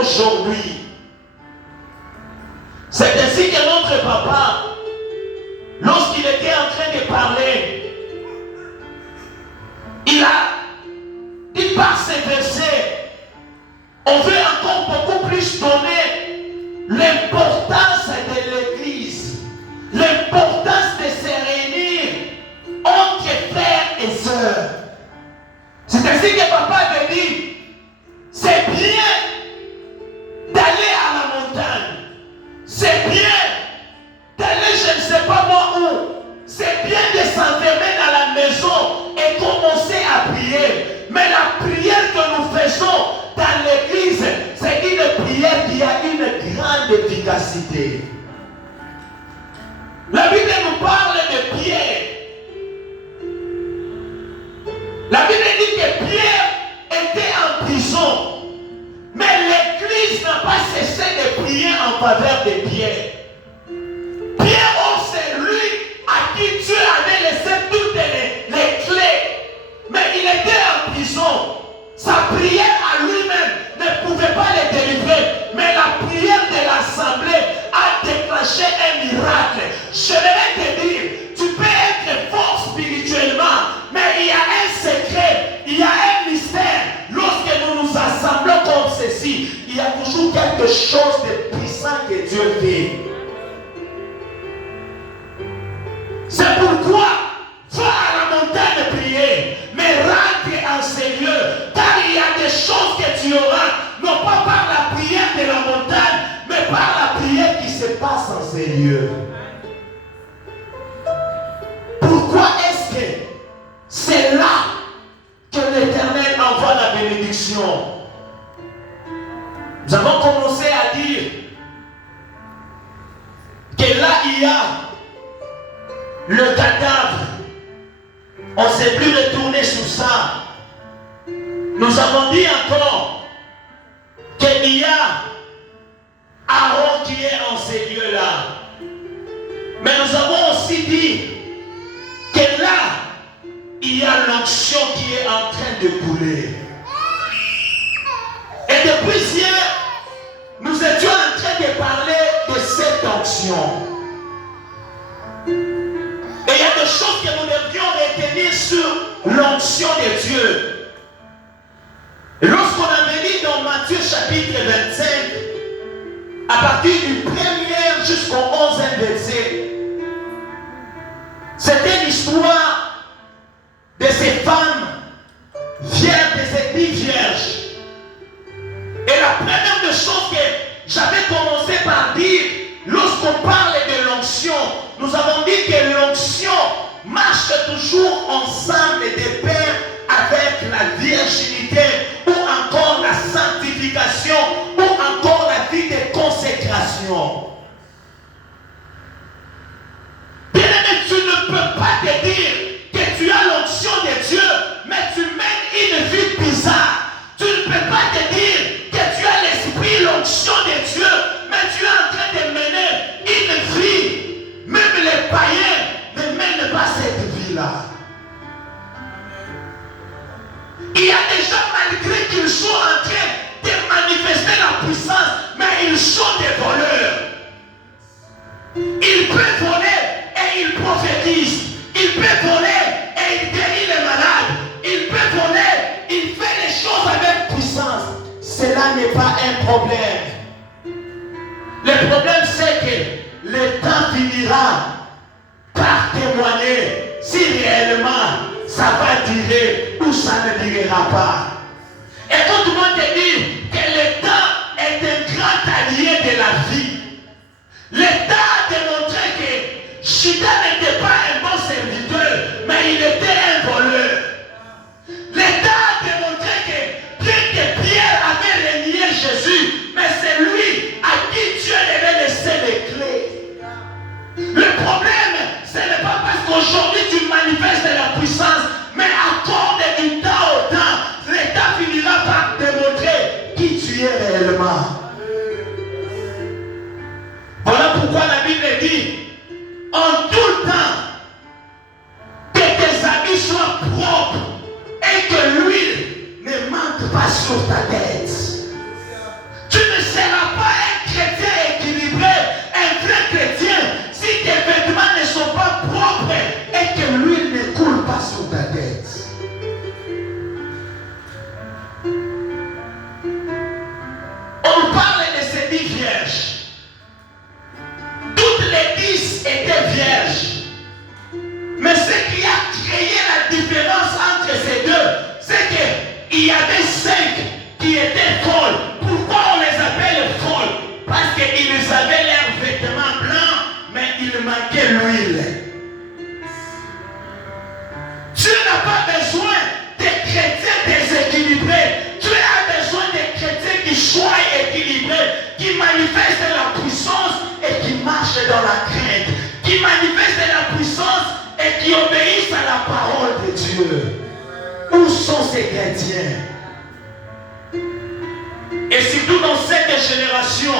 aujourd'hui. C'est ainsi que notre papa, lorsqu'il était en train de parler, il a dit par ces versets, on veut encore beaucoup plus donner l'importance de l'Église, l'importance de se réunir entre frères et sœurs. C'est ainsi que papa avait dit, c'est bien d'aller à la montagne, c'est bien d'aller je ne sais pas moi où, c'est bien de s'enfermer dans la maison et commencer à prier. Mais la prière que nous faisons dans l'église, c'est une prière qui a une grande efficacité. La Bible nous parle de Pierre. La Bible dit que Pierre était en prison, mais l'église n'a pas cessé de prier en faveur de Pierre. Pierre, oh, c'est lui à qui Dieu avait laissé toutes les clés, mais il était en prison. Sa prière à lui-même ne pouvait pas le délivrer, mais la prière de l'assemblée a déclenché un miracle. Je vais te dire, tu peux être fort spirituellement, mais il y a un secret, il y a un mystère. Lorsque nous nous assemblons comme ceci, il y a toujours quelque chose de puissant que Dieu fait. C'est pourquoi va à la montagne prier, mais rentre en ces lieux, car il y a des choses que tu auras, non pas par la prière de la montagne, mais par la prière qui se passe en ces lieux. Pourquoi est-ce que c'est là que l'Éternel envoie la bénédiction? Nous avons commencé à dire que là il y a le cadavre. On ne s'est plus retourné sur ça. Nous avons dit encore qu'il y a Aaron qui est en ces lieux-là. Mais nous avons aussi dit que là, il y a l'onction qui est en train de couler. Et depuis hier, nous étions en train de parler de cette onction. Et il y a des choses que nous devrions retenir sur l'onction de Dieu. Et lorsqu'on a venu dans Matthieu chapitre 25, à partir du 1er jusqu'au 11e verset, c'était l'histoire de ces femmes vierges, des églises vierges. Et la première des choses que j'avais commencé par dire, lorsqu'on parle de l'onction, nous avons dit que l'onction marche toujours ensemble de pair avec la virginité ou encore la sanctification ou encore la vie de consécration. Bien-aimé, tu ne peux pas te dire que tu as l'onction de Dieu, mais tu mènes une vie bizarre. Tu ne peux pas te dire que tu as l'esprit, l'onction de Dieu, mais tu es en train de mener une vie. Même les païens ne mènent pas cette vie-là. Il y a des gens, malgré qu'ils sont en train de manifester la puissance, mais ils sont des voleurs. Ils peuvent voler et ils prophétisent. Ils peuvent voler et ils guérissent les malades. Ils peuvent voler, ils font les choses avec puissance. Cela n'est pas un problème. Le problème, c'est que le temps finira par témoigner si réellement ça va durer ou ça ne durera pas. Et quand tout le monde te dit que le temps est un grand allié de la vie, le temps a démontré que Judas n'était pas un bon serviteur, mais il était un voleur. Le temps a démontré que bien que Pierre avait renié Jésus, mais c'est lui à qui Dieu avait laissé les clés. Le problème, ce n'est pas parce qu'aujourd'hui tu manifestes la puissance, mais accorde du temps au temps, l'État finira par démontrer qui tu es réellement. Voilà pourquoi la Bible dit, en tout temps, que tes habits soient propres et que l'huile ne manque pas sur ta tête. Tu qui manifestent la puissance et qui obéissent à la parole de Dieu. Où sont ces chrétiens? Et surtout dans cette génération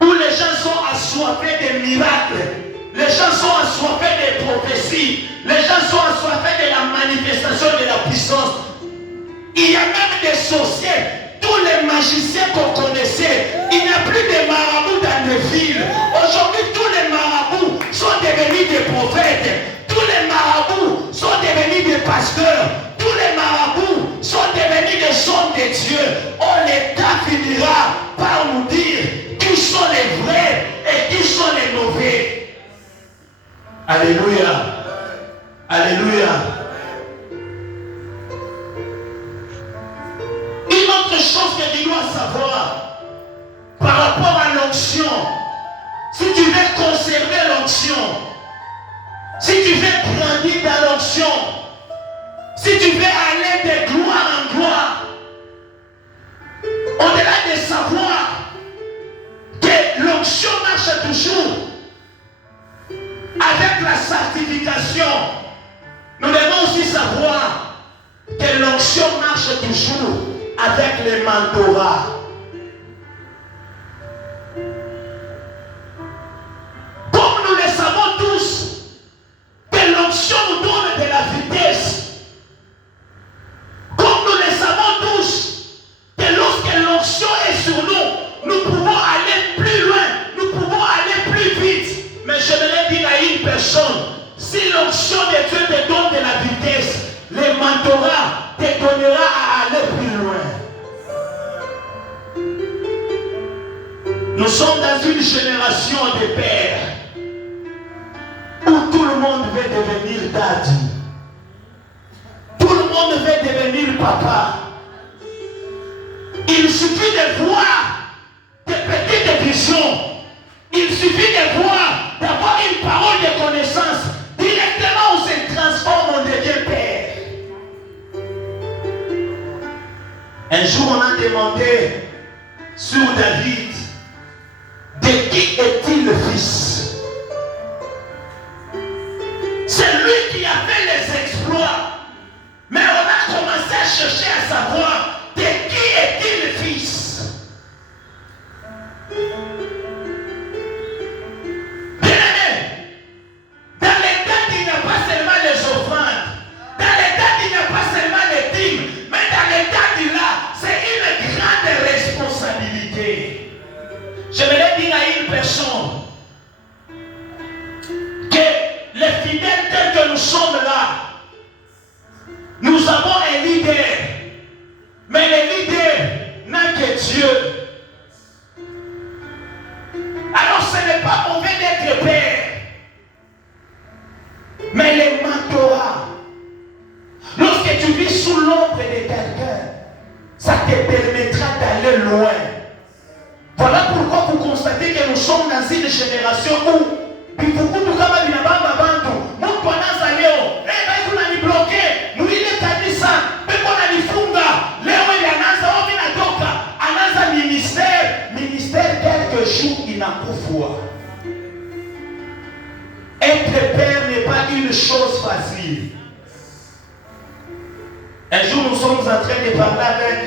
où les gens sont assoiffés des miracles, les gens sont assoiffés des prophéties, les gens sont assoiffés de la manifestation de la puissance. Il y a même des sorciers. Tous les magiciens qu'on connaissait, il n'y a plus de marabouts dans les villes. Aujourd'hui, tous les marabouts sont devenus des prophètes. Tous les marabouts sont devenus des pasteurs. Tous les marabouts sont devenus des hommes de Dieu. Oh, l'État finira par nous dire qui sont les vrais et qui sont les mauvais. Alléluia. Alléluia. Une autre chose que tu dois savoir par rapport à l'onction, si tu veux conserver l'onction, si tu veux grandir dans l'onction, si tu veux aller de gloire en gloire, au-delà de savoir que l'onction marche toujours avec la sanctification, nous devons aussi savoir que l'onction marche toujours avec les mentorats. Comme nous le savons tous, que l'onction nous donne de la vitesse. Comme nous le savons tous, que lorsque l'onction est sur nous, nous pouvons aller plus loin, nous pouvons aller plus vite. Mais je voudrais dire à une personne, si l'onction de Dieu te donne de la vitesse, les mentorats te donnera à aller plus loin. Nous sommes dans une génération de pères où tout le monde veut devenir daddy. Tout le monde veut devenir papa. Il suffit de voir des petites visions. Il suffit de voir, d'avoir une parole de connaissance. Directement, on se transforme, on devient père. Un jour, on a demandé sur David, de qui est-il le fils? C'est lui qui a fait les exploits. Mais on a commencé à chercher à savoir de qui est-il le fils? Bien-aimé, dans l'état il n'y a pas seulement les offrandes, dans l'état il n'y a pas seulement les dîmes, mais dans l'état il a, c'est une grande responsabilité. Je voulais dire à une personne que les fidèles tels que nous sommes là, nous avons un leader, mais le leader n'a que Dieu. Alors ce n'est pas mauvais d'être père, mais les mentorats, lorsque tu vis sous l'ombre de quelqu'un, ça te permettra d'aller loin. Voilà pourquoi vous constatez que nous sommes dans une génération où Bifukutu kama binabamba bantu Mungu anaanza leo basi unanibloke mwile kabisa pepo nanifunga leo ile anaanza mimi natoka anaanza ministère quelque jour inakufa. Être père n'est pas une chose facile. Un jour nous sommes en train de parler avec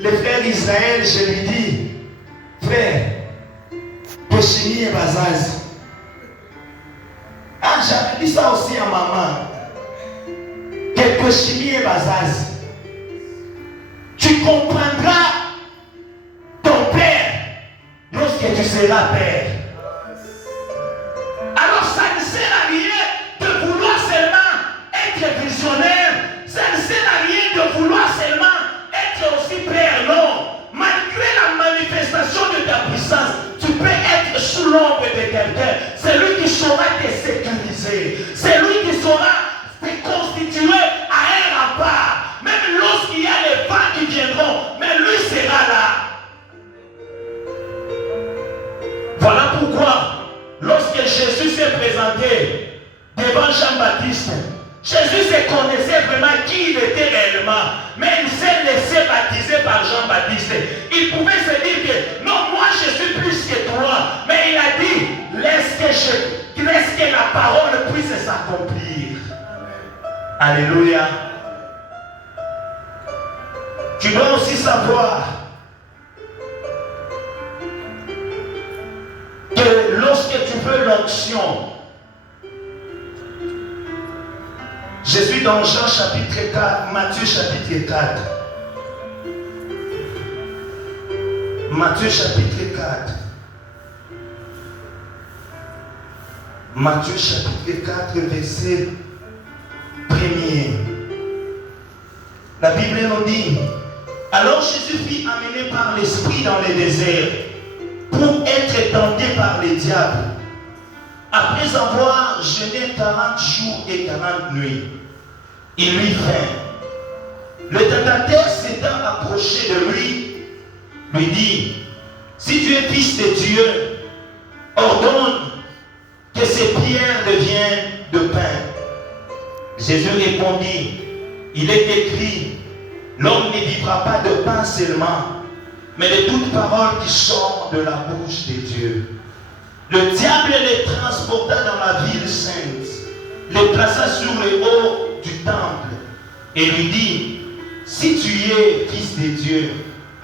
le frère Israël, je lui dis frère, Toshimi et Bazazi. Ah, j'avais dit ça aussi à maman. Que Toshimi et Bazazi. Tu comprendras ton père lorsque tu seras père. Alors ça ne sert à rien de vouloir seulement être visionnaire. Ça ne sert à rien de vouloir seulement être aussi père. Non. Malgré la manifestation de ta puissance, tu peux être sous l'ombre de quelqu'un. C'est lui qui saura te sécuriser. C'est lui qui saura te constituer à un rempart. Même lorsqu'il y a les vents qui viendront, mais lui sera là. Voilà pourquoi, lorsque Jésus s'est présenté devant Jean-Baptiste, Jésus se connaissait vraiment qui il était réellement, mais il s'est laissé baptiser par Jean-Baptiste. Il pouvait se dire que non, moi je suis plus que toi, mais il a dit, laisse que je Alléluia. Tu dois aussi savoir que lorsque tu veux l'onction, je suis dans Jean chapitre 4, Matthieu chapitre 4. Matthieu chapitre 4. Matthieu chapitre 4, verset 1er. La Bible nous dit, alors Jésus fut amené par l'Esprit dans le désert pour être tenté par le diable. Après avoir jeûné 40 jours et 40 nuits, il lui vint. Le tentateur s'étant approché de lui dit, si tu es fils de Dieu, ordonne que ces pierres deviennent de pain. Jésus répondit, il est écrit, l'homme ne vivra pas de pain seulement, mais de toute parole qui sort de la bouche de Dieu. Le diable les transporta dans la ville sainte, les plaça sur le haut du temple et lui dit, si tu es fils de Dieu,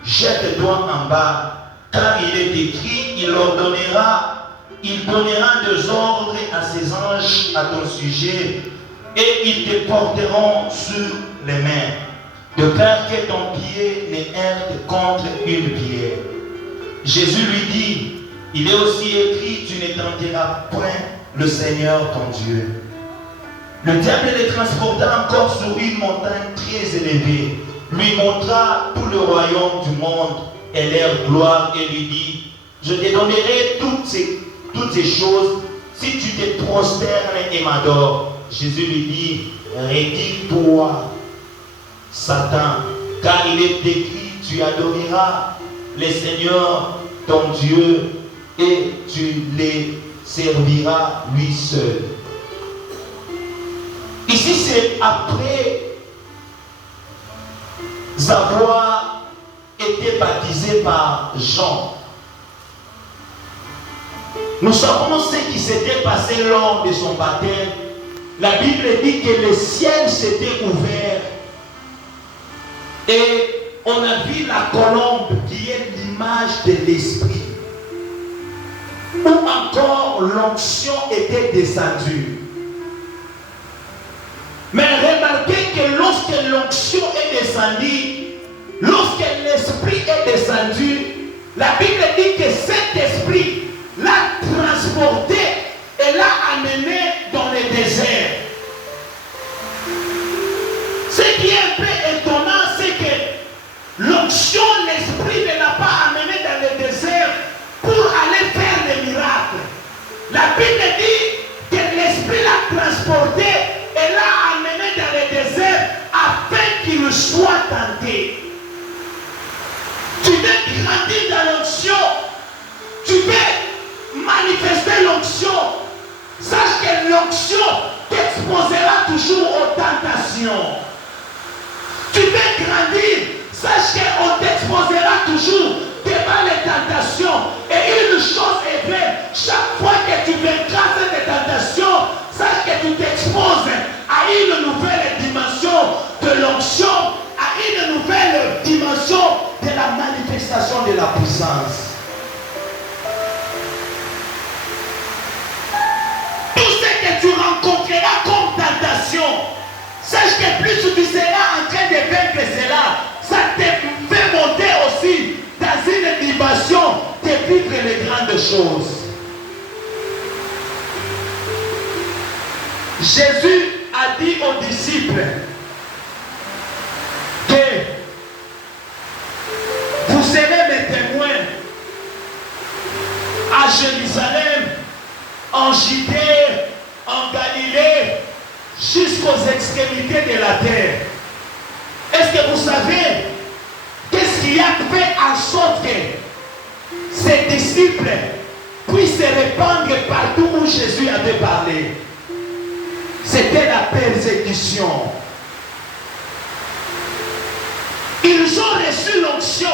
jette-toi en bas, car il est écrit, il donnera des ordres à ses anges à ton sujet, et ils te porteront sur les mains, de peur que ton pied ne heurte contre une pierre. Jésus lui dit, il est aussi écrit, tu ne tenteras point le Seigneur ton Dieu. Le diable les transporta encore sur une montagne très élevée, lui montra tout le royaume du monde et leur gloire, et lui dit, je te donnerai toutes ces choses si tu te prosternes et m'adores. Jésus lui dit, retire-toi, Satan, car il est écrit, tu adoreras le Seigneur ton Dieu et tu les serviras lui seul. Ici, c'est après avoir été baptisé par Jean. Nous savons ce qui s'était passé lors de son baptême. La Bible dit que le ciel s'était ouvert et on a vu la colombe qui est l'image de l'Esprit, où encore l'onction était descendue. Mais remarquez que lorsque l'onction est descendue, lorsque l'Esprit est descendu, la Bible dit que cet Esprit l'a transporté et l'a amené dans le désert. Ce qui est un peu étonnant, c'est que l'onction, l'Esprit ne l'a pas amené dans le désert pour aller faire des miracles. La Bible dit que l'Esprit l'a transporté et l'a amené dans le désert afin qu'il soit tenté. Tu veux grandir dans l'onction, tu veux manifester l'onction. Sache que l'onction t'exposera toujours aux tentations. Tu veux grandir, sache qu'on t'exposera toujours devant les tentations. Et une chose est vraie, chaque fois que tu vaincras ces tentations, sache que tu t'exposes à une nouvelle dimension de l'onction, à une nouvelle dimension de la manifestation de la puissance. Tout ce que tu rencontreras comme tentation, sache que plus tu seras en train de vaincre cela, ça te fait monter aussi dans une dimension de vivre les grandes choses. Jésus a dit aux disciples que vous serez mes témoins à Jérusalem, en Judée, en Galilée, jusqu'aux extrémités de la terre. Est-ce que vous savez qu'est-ce qui a fait en sorte que ces disciples puissent se répandre partout où Jésus avait parlé? C'était la persécution. Ils ont reçu l'onction.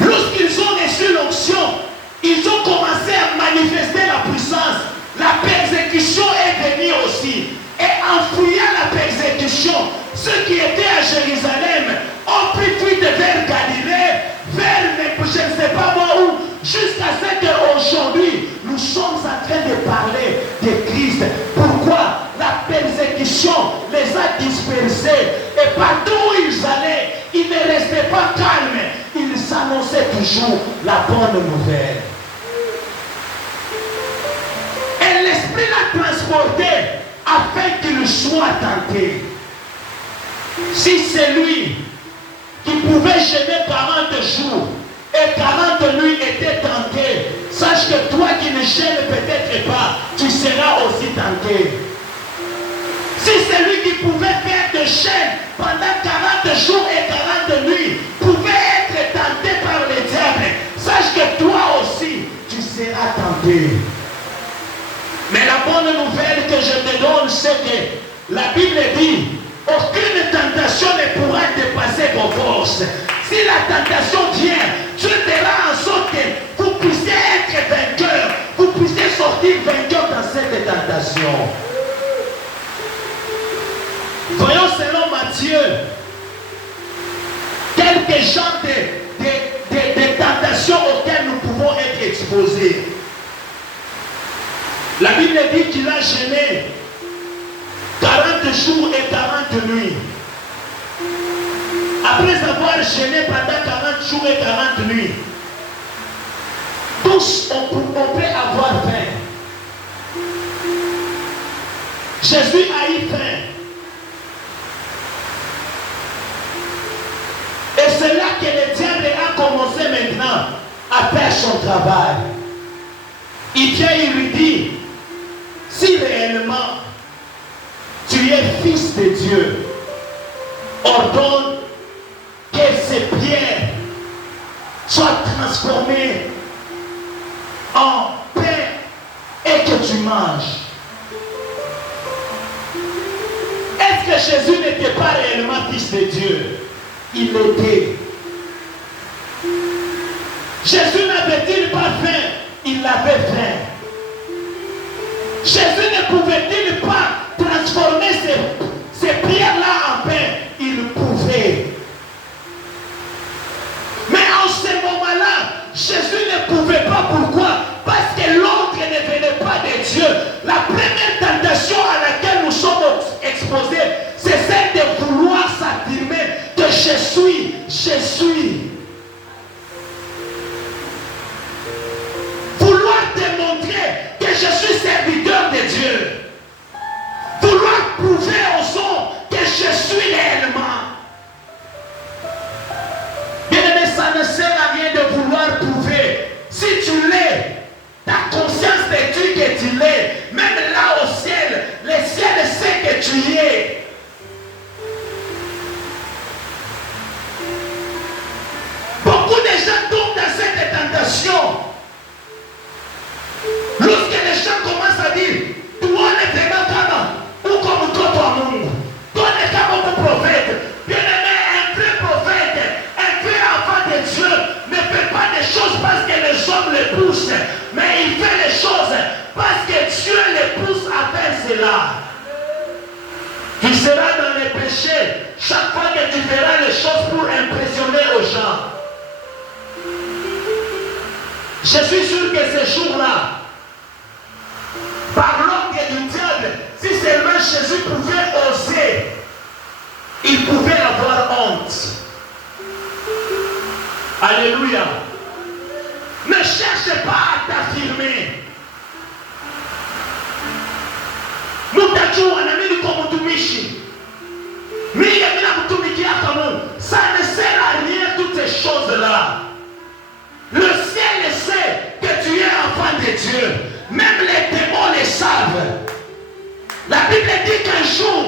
Lorsqu'ils ont reçu l'onction, ils ont commencé à manifester la puissance. La persécution est venue aussi et parler de Christ. Pourquoi la persécution les a dispersés et partout où ils allaient, ils ne restaient pas calmes, ils annonçaient toujours la bonne nouvelle. Et l'Esprit l'a transporté afin qu'il soit tenté. Si c'est lui qui pouvait jeûner 40 jours et 40 nuits était tenté, sache que toi qui ne jeûnes peut-être pas, tu seras aussi tenté. Si c'est lui qui pouvait faire des chaînes pendant 40 jours et 40 nuits, pouvait être tenté par le diable, sache que toi aussi, tu seras tenté. Mais la bonne nouvelle que je te donne, c'est que la Bible dit, aucune tentation ne pourra dépasser vos forces. Si la tentation vient, Dieu fera en sorte que vous puissiez être vainqueur, vous puissiez sortir vainqueur dans cette tentation. Voyons selon Matthieu quelques genres de tentations auxquelles nous pouvons être exposés. La Bible dit qu'il a jeûné 40 jours et 40 nuits. Après avoir jeûné pendant 40 jours et 40 nuits, tous on peut avoir faim. Jésus a eu faim. Et c'est là que le diable a commencé maintenant à faire son travail. Il vient, il lui dit, si réellement tu es fils de Dieu, ordonne que ces pierres soient transformées en pain et que tu manges. Est-ce que Jésus n'était pas réellement fils de Dieu? Il l'était. Jésus n'avait-il pas faim? Il avait faim. Jésus ne pouvait-il pas transformer ces pierres-là en pain? Il pouvait. Mais en ce moment-là, Jésus ne pouvait pas. Pourquoi? Parce que l'autre ne venait pas de Dieu. La première tentation à laquelle nous sommes exposés, c'est celle de vouloir s'affirmer que je suis. Vouloir démontrer que je suis serviteur de Dieu. Vouloir prouver aux hommes que je suis réellement. Bien-aimé, ça ne sert à rien de vouloir prouver. Si tu l'es, ta conscience te dit que tu l'es. Même là au ciel, le ciel sait que tu y es. Beaucoup de gens tombent dans cette tentation. Lorsque les gens commencent à dire, toi ne vraiment comme ou comme toi Mungu, toi ne comme un prophète. Bien-aimé, un vrai prophète, un vrai enfant de Dieu ne fait pas des choses parce que les hommes le poussent, mais il fait les choses parce que Dieu les pousse à faire cela. Tu seras dans les péchés chaque fois que tu feras les choses pour impressionner aux gens. Je suis sûr que ces jours-là, par l'ordre du diable, si seulement Jésus pouvait oser, il pouvait avoir honte. Alléluia. Ne cherche pas à t'affirmer. Ça ne sert à rien toutes ces choses-là. Le ciel sait que tu es enfant de Dieu. Même les démons le savent. La Bible dit qu'un jour,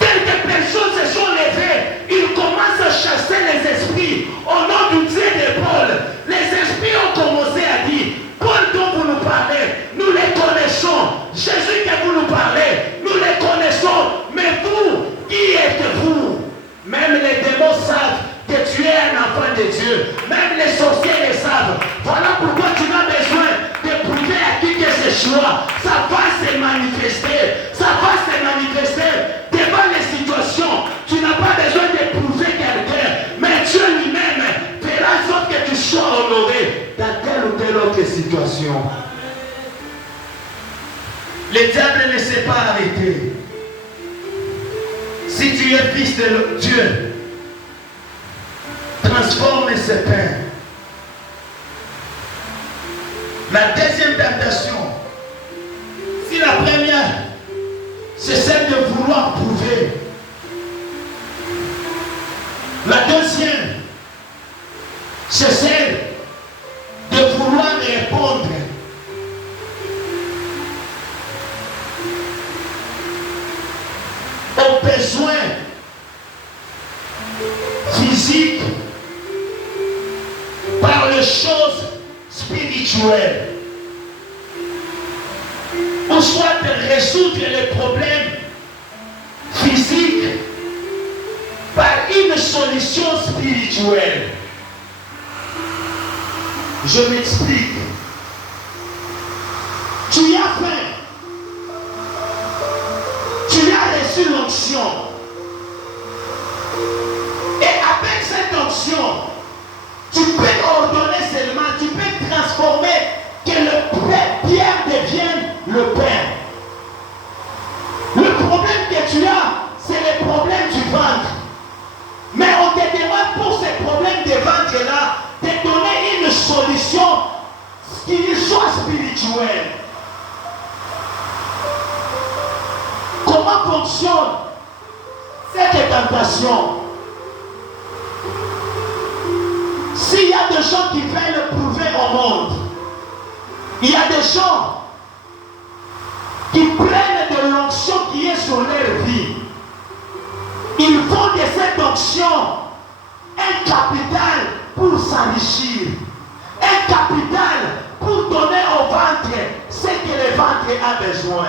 quelques personnes se sont levées. Ils commencent à chasser les esprits au nom du Dieu de Paul. Les esprits ont commencé à dire, Paul dont vous nous parlez, nous les connaissons. Jésus que vous nous parlez, nous les connaissons. Mais vous, qui êtes-vous? Même les démons savent que tu es un enfant de Dieu. Même les sorciers le savent. Voilà pourquoi tu n'as besoin de prouver à qui que ce soit. Ça va se manifester. Ça va se manifester devant les situations. Tu n'as pas besoin de prouver quelqu'un. Mais Dieu lui-même fera en sorte que tu sois honoré dans telle ou telle autre situation. Le diable ne s'est pas arrêté. Si tu es fils de Dieu, transforme ce pain. La deuxième tentation, si la première, c'est celle de vouloir prouver. La deuxième, c'est celle de vouloir répondre. Aux besoins physiques par les choses spirituelles. Ou soit de résoudre les problèmes physiques par une solution spirituelle. Je m'explique. Tu as faim. Tu as reçu l'onction. Et avec cette onction, tu peux ordonner seulement, tu peux transformer que le pierre devienne le pain. Le problème que tu as, c'est le problème du ventre. Mais on te demande pour ces problèmes de ventre-là de donner une solution qui soit spirituelle. Comment fonctionne cette tentation? S'il y a des gens qui veulent le prouver au monde, il y a des gens qui prennent de l'onction qui est sur leur vie. Ils font de cette onction un capital pour s'enrichir, un capital pour donner au ventre ce que le ventre a besoin.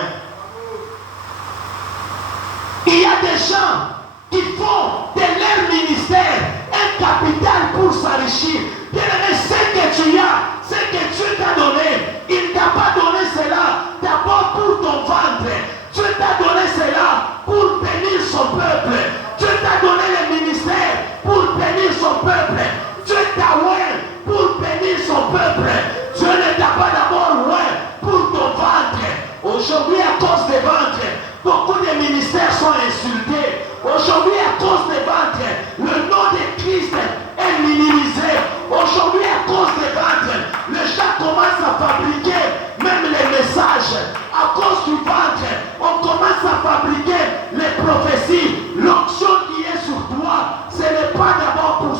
Il y a des gens qui font de leur ministère un capital pour s'enrichir. Bien-aimé, ce que tu as, ce que Dieu t'a donné, il ne t'a pas donné cela d'abord pour ton ventre. Dieu t'a donné cela pour bénir son peuple. Dieu t'a donné le ministère pour bénir son peuple. Dieu t'a oint pour bénir son peuple. Dieu ne t'a pas d'abord oint pour ton ventre. Aujourd'hui, à cause des ventres, beaucoup de ministères sont insultés. Aujourd'hui, à cause des ventres, le nom de Christ est minimisé. Aujourd'hui, à cause des ventres, les gens commencent à fabriquer même les messages. À cause du ventre, on commence à fabriquer les prophéties. L'onction qui est sur toi, ce n'est pas d'abord pour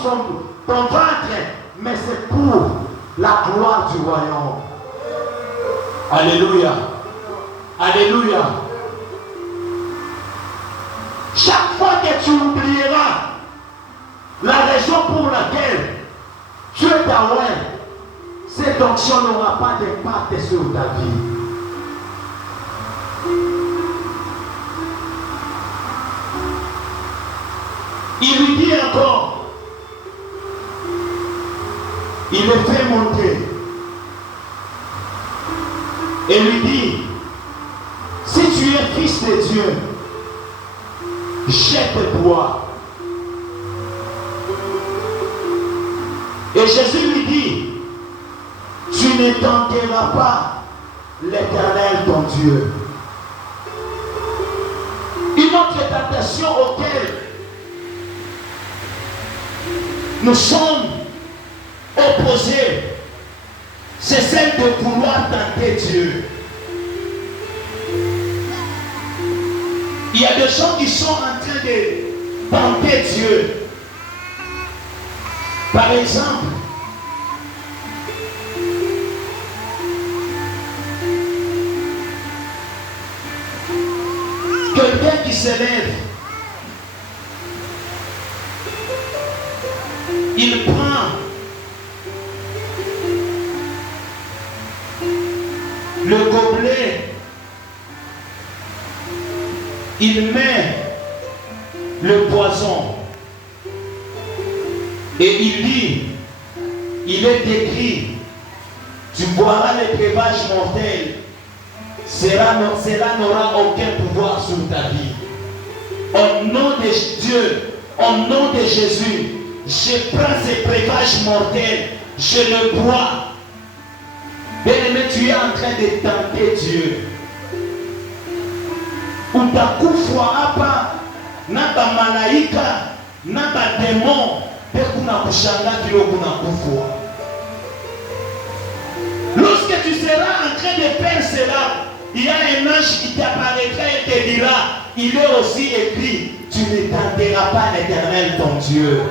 ton ventre, mais c'est pour la gloire du royaume. Alléluia. Alléluia. Chaque fois que tu oublieras la raison pour laquelle Dieu t'a oint, cette onction n'aura pas d'impact sur ta vie. Il lui dit encore, il le fait monter et lui dit, si tu es fils de Dieu, jette-toi. Et Jésus lui dit, tu ne tenteras pas l'Éternel ton Dieu. Une autre tentation auquel nous sommes opposés, c'est celle de vouloir tenter Dieu. Il y a des gens qui sont en train de tenter Dieu. Par exemple, quelqu'un qui se lève, il prend le gobelet, il met le poison et il dit, il est écrit, tu boiras le breuvage mortel, cela n'aura aucun pouvoir sur ta vie. Au nom de Dieu, au nom de Jésus, je prends ce breuvage mortel, je le bois. Bien-aimé, tu es en train de tenter Dieu. utakufa hapa na bamalaika na bademon pe kuna kushanga kilo kuna kufa. Lorsque tu seras en train de faire cela, il y a un ange qui t'apparaîtra et te dira, il est aussi écrit, tu ne tenteras pas l'Éternel ton Dieu.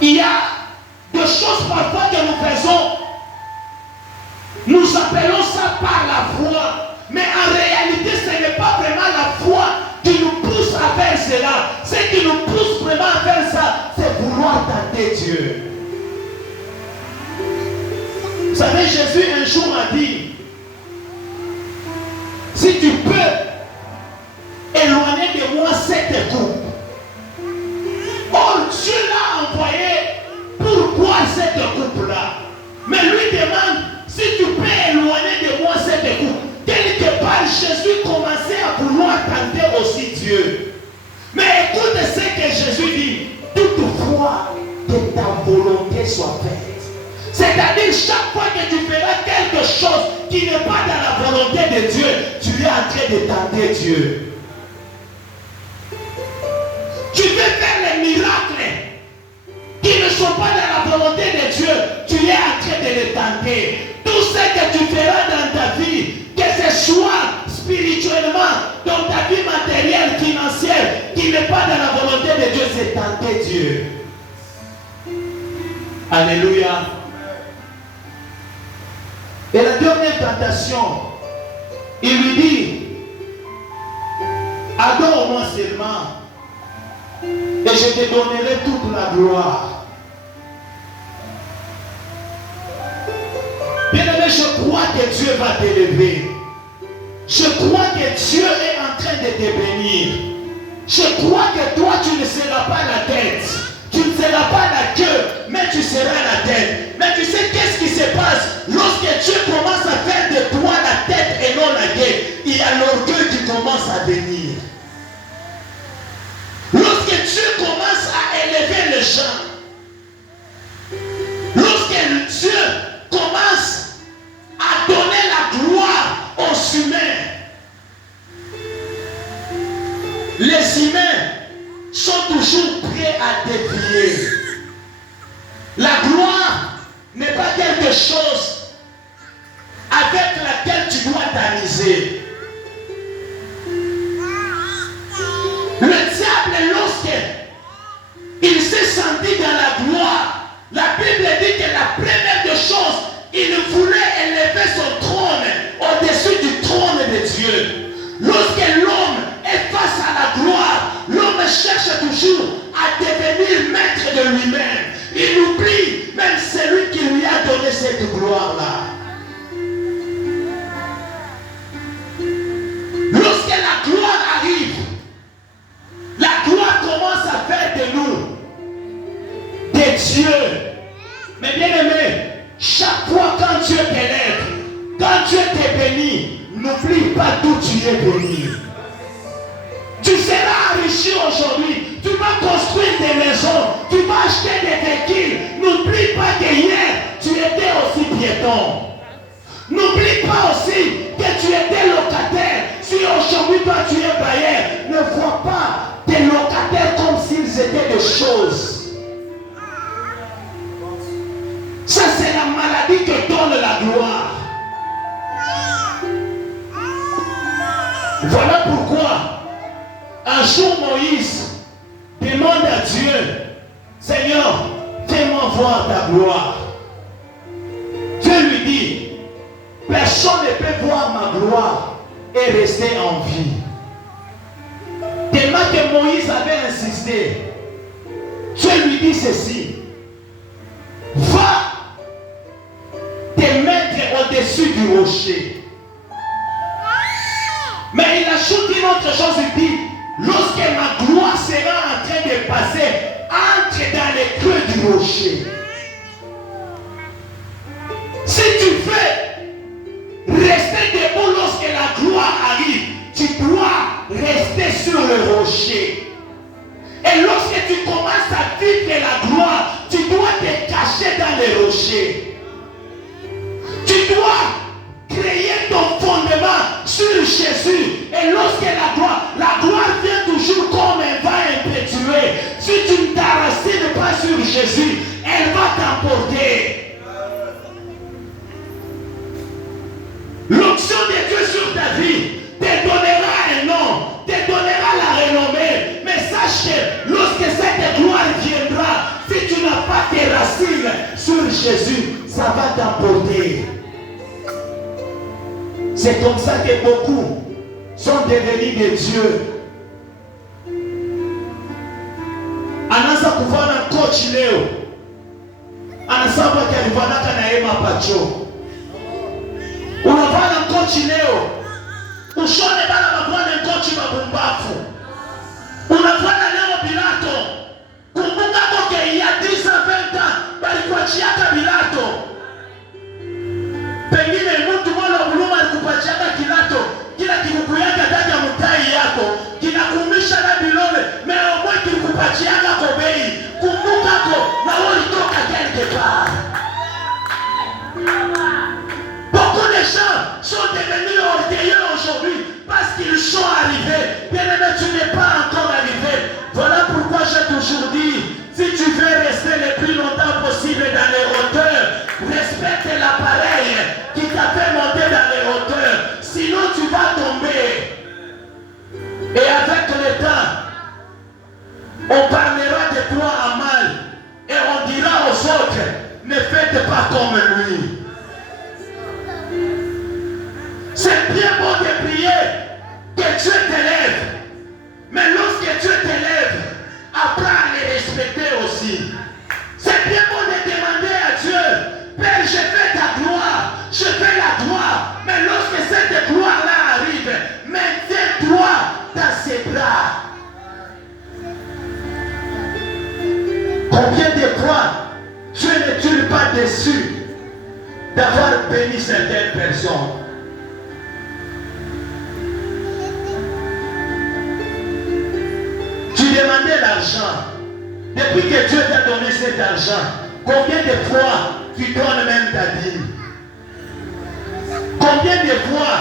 Il y a des choses parfois que nous faisons, nous appelons ça par la foi, mais en réalité ce n'est pas vraiment la foi qui nous pousse à faire cela. Ce qui nous pousse vraiment à faire ça, c'est vouloir tenter Dieu. Vous savez, Jésus un jour a dit, si tu peux éloigner de moi cette coupe. Or, Dieu l'a envoyé pour boire cette coupe-là. Mais lui demande, si tu peux éloigner de moi cette coupe. Quelque part, Jésus commençait à vouloir tenter aussi Dieu. Mais écoute ce que Jésus dit. Toutefois, que ta volonté soit faite. C'est-à-dire, chaque fois que tu feras quelque chose qui n'est pas dans la volonté de Dieu, tu es en train de tenter Dieu. Tu veux faire les miracles qui ne sont pas dans la volonté de Dieu, tu es en train de les tenter. Tout ce que tu feras dans ta vie, que ce soit spirituellement, dans ta vie matérielle, financière, qui n'est pas dans la volonté de Dieu, c'est tenter Dieu. Alléluia. Et la dernière tentation, il lui dit, adore-moi seulement, et je te donnerai toute la gloire. Bien-aimé, je crois que Dieu va t'élever. Je crois que Dieu est en train de te bénir. Je crois que toi, tu ne seras pas la tête. Tu ne seras pas la queue, mais tu seras la tête. Mais tu sais qu'est-ce qui se passe lorsque Dieu commence à faire de toi la tête et non la queue? Il y a l'orgueil qui commence à venir. Lorsque Dieu commence à élever les gens, lorsque Dieu commence à donner la gloire aux humains, les humains sont toujours prêts à dévier. La gloire n'est pas quelque chose avec laquelle tu dois t'amuser. Le diable, lorsqu'il s'est senti dans la gloire, la Bible dit que la première des choses, il voulait élever son trône au-dessus du trône de Dieu. Lorsque l'homme est face à la gloire, l'homme cherche toujours à devenir maître de lui-même. Il oublie même celui qui lui a donné cette gloire-là. Lorsque la gloire arrive, la gloire commence à faire de nous des dieux. Mais bien aimé, chaque fois quand Dieu t'élève, quand Dieu te bénit, n'oublie pas d'où tu es béni. Tu seras enrichi aujourd'hui. Tu vas construire des maisons. Tu vas acheter des véhicules. N'oublie pas que hier, tu étais aussi piéton. N'oublie pas aussi que tu étais locataire. Si aujourd'hui, toi, tu es bailleur, ne vois pas tes locataires comme s'ils étaient des choses. Ça, c'est la maladie que donne la gloire. Voilà pourquoi un jour Moïse demande à Dieu, Seigneur, fais-moi voir ta gloire. Dieu lui dit, personne ne peut voir ma gloire et rester en vie. Tellement que Moïse avait insisté, Dieu lui dit ceci, va te mettre au-dessus du rocher. Mais il ajoute une autre chose, il dit, lorsque ma gloire sera en train de passer, entre dans les creux du rocher. Si tu veux rester debout lorsque la gloire arrive, tu dois rester sur le rocher. Et lorsque tu commences à vivre la gloire, tu dois te cacher dans les rochers. Tu dois créer ton fondement sur Jésus. Et lorsque la gloire vient toujours comme un vent impétueux. Si tu ne t'enracines pas sur Jésus, elle va t'emporter. L'onction de Dieu sur ta vie te donnera un nom, te donnera la renommée. Mais sache que lorsque cette gloire viendra, si tu n'as pas tes racines sur Jésus, ça va t'emporter. C'est comme ça que beaucoup sont devenus des dieux. Anaanza kuvana coach leo, anasema kalivanaka na ema pacho. Unavana coach leo, ushone bana mabwana coach mabumbafu. Unavana leo Pilato, kumbuka koke ya 10 20 balikuachiaka Pilato. Pengine mtu mmoja buluma alikupachiaka Pilato, kila kikuku yake ndani ya mtai yako, kinakuumisha na bilole, meo mwe kilikupachiaka kobei. Kumbuka ko na ulitoka quelque part. Beaucoup de gens sont devenus orgueilleux aujourd'hui parce qu'ils sont arrivés. Bien-aimé, tu n'es pas encore arrivé. Voilà pourquoi j'ai toujours dit, si tu veux rester le plus longtemps possible dans les hauteurs, respecte l'appareil qui t'a fait monter dans les hauteurs. Sinon, tu vas tomber. Et avec le temps, on parlera de toi à mal. Et on dira aux autres, ne faites pas comme lui. C'est bien beau de prier que Dieu t'élève. Mais lorsque Dieu t'élève, apprends à les respecter aussi. C'est bien beau de demander à Dieu, Père, je fais ta gloire, je fais la gloire. Mais lorsque cette gloire-là arrive, maintiens-toi dans ses bras. Combien de fois Dieu n'est-il pas déçu d'avoir béni certaines personnes? Tu demandais l'argent. Depuis que Dieu t'a donné cet argent, combien de fois tu donnes même ta dîme? Combien de fois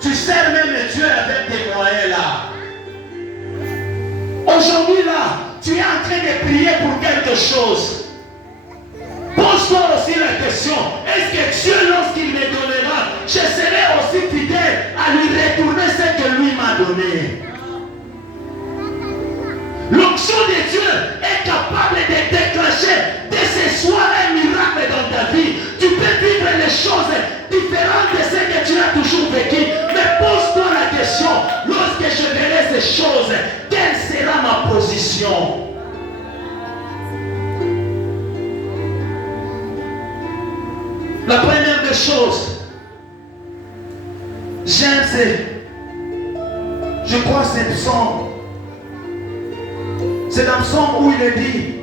tu sers même Dieu avec des moyens là? Aujourd'hui là, tu es en train de prier pour quelque chose. Pose-toi aussi la question, est-ce que Dieu, lorsqu'il me donnera, je serai aussi fidèle à lui retourner ce que lui m'a donné? L'onction de Dieu est capable de déclencher dès ce soir un miracle dans ta vie. Tu peux vivre les choses différentes de ce que tu as toujours vécu. Mais pose-toi la question, lorsque je verrai ces choses, quelle sera ma position? La première des choses, j'aime je crois que c'est le psaume. C'est dans le psaume où il est dit,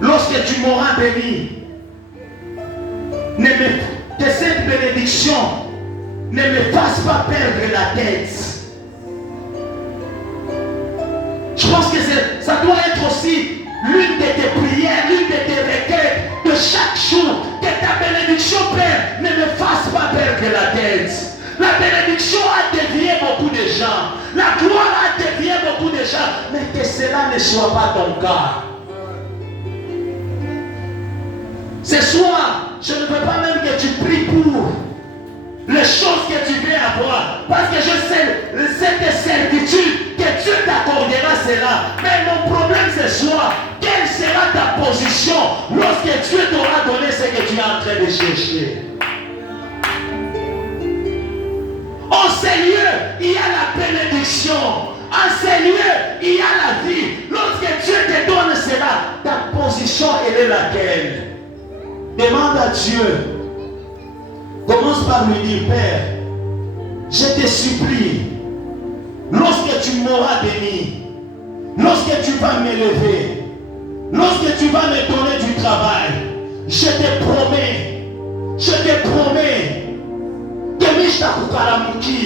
lorsque tu m'auras béni, que cette bénédiction ne me fasse pas perdre la tête. Je pense que ça doit être aussi l'une de tes prières, l'une de tes requêtes de chaque jour, que ta bénédiction, Père, ne me fasse pas perdre la tête. La bénédiction a dévié beaucoup de gens. La gloire a dévié beaucoup de gens. Mais que cela ne soit pas ton cas. Ce soir, je ne veux pas même que tu pries pour les choses que tu veux avoir. Parce que je sais cette certitude que Dieu t'accordera cela. Mais mon problème ce soir, quelle sera ta position lorsque Dieu t'aura donné ce que tu es en train de chercher? En ces lieux, il y a la bénédiction. En ces lieux, il y a la vie. Lorsque Dieu te donne cela, ta position, elle est laquelle? Demande à Dieu. Commence par lui dire, Père, je te supplie, lorsque tu m'auras béni, lorsque tu vas m'élever, lorsque tu vas me donner du travail, je te promets, que